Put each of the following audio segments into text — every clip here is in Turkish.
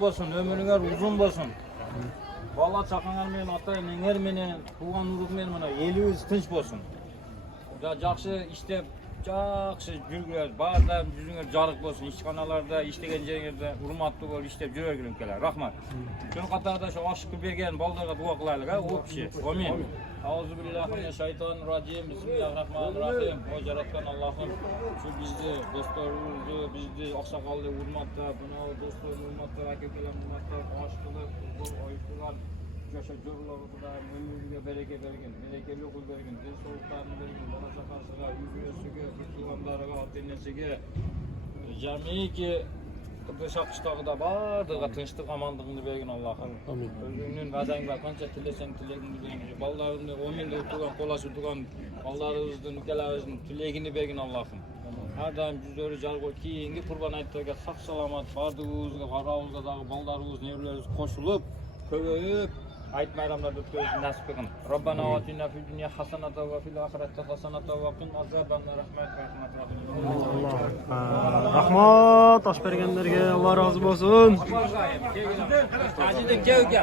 bolsun, ömürüңөр uzun bolsun. Bala çaqaňar menen, ata eneňer menen, tugan urug menen mana elimiz tinç bolsun. Jakşı iştep, jakşı jürgüler, bardan yüzüňer jarık bolsun. İşkanalarda, işlegen jereňerde urmatly bolup iştep jüregüňkeler. Rahmat. Şol katarda şu aşky bergen baldarga dua kılaylyk ha, opşi. Amin. Euzubillahimineşşeytanirracim. Bismillahirrahmanirrahim. O yaratgan Allah'ım şu bizni, dostlarımızı, bizni aksakallı urmatda, buna dostlarım urmatda, akıkelam urmatda, aşkılık, oyuştular, yaşa jorlarımızda ömürlüğe bereke bergin, melekeli okul bergin, dil soğuklarını bergin, bana çakarsıga, yüzüne kutluğanlarına, atenesiga, jamiki Dışakıştagı da bardyga tınçlyk amandygyny bergin Allah'ım. Amin. Özüňden gazaňda kança tileseň tilegini bergin. Ballaryny ominde oturgan, kolaşy turgan ballarybızdyň, ülkelerimizdiň tilegini bergin Allah'ım. Her daim yüzleri jargo kiyingi kurban aýtlarga sak salamat bardygybızga, garabızga dagı ballarybız, neblerimiz koşulup, köpeyip ayet bayramlarda ötközüp nasip kılgın. Rabbana atina fid dunya hasanatan ve fil ahireti hasanatan ve qina azabannar rahmat. Rahmat aş bergenlerge Allah razı bolsun. Ajidin kevke.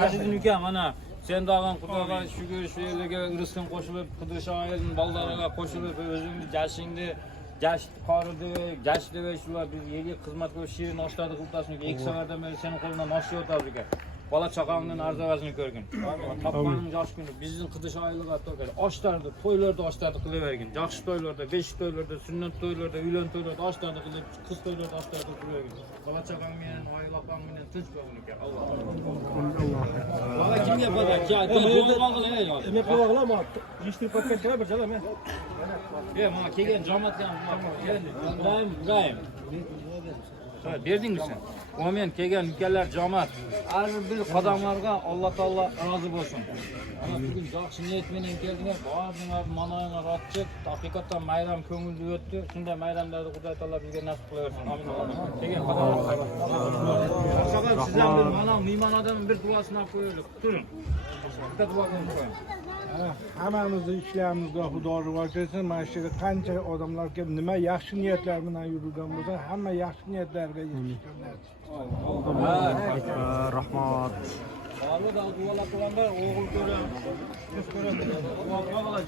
Ajidin üke mana sen dağın Kudaga şükür şeýerlerge rızkyn koşulup, Kıdırşa aýylyň baldaraga koşulup, özüňdi jaşyňdy jaş karıdy, jaşly we şular biz ýeli hyzmat görüp şirin aşlady kıltasyň 2 sagatdan beri senin kolundan aşy otar diýen. Bala çaqaňyň arzawasyny görgün. Tapmanyň jaş güni biziň Kıdırşa aýlyga toker. Aşlardy, toýlarda aşlardy kılabergin. Jakşı toýlarda, beş toýlarda, sünnet toýlarda, ülen toýlarda aşlardy kılıp, kız toýlarda aşlardy kılabergin. Bala çaqaň menen, aýlapaň menen tinç bolsun eken. Allah. Bala kim yapada? Ki telefon algyl ey. Ne kılagla ama iştirip paketler bir çalam ya. Mana kegen jamat ýa. Ibrahim. Berdiň mi sen? O men kegen ülkeler jamat. Her bir kadamlarga Allah Taala razı bolsun. Ana bugün jakşı niyet menen keldiňer, bardyňar manaýyňa ratçyk, hakykatdan bayram köňüldü ötdü. Şunda bayramlarda Hudaý Taala bizge nasip kıla bersin. Amin. Kegen kadamlar. Sakal sizden bir mana meyman adamın bir duasyny alıp koýarlyk. Durun. Bir dua koýun. Hammamizni ishlarimizni Xudo rivoyat etsin. Mana shu yerda qancha odamlar kelib, nima yaxshi niyatlar bilan yurgan bo'lsa, hamma yaxshi niyatlarga yetishganlar. Rahmat. Sağlık da dualar kılanlar oğul gören, kız gören, dualar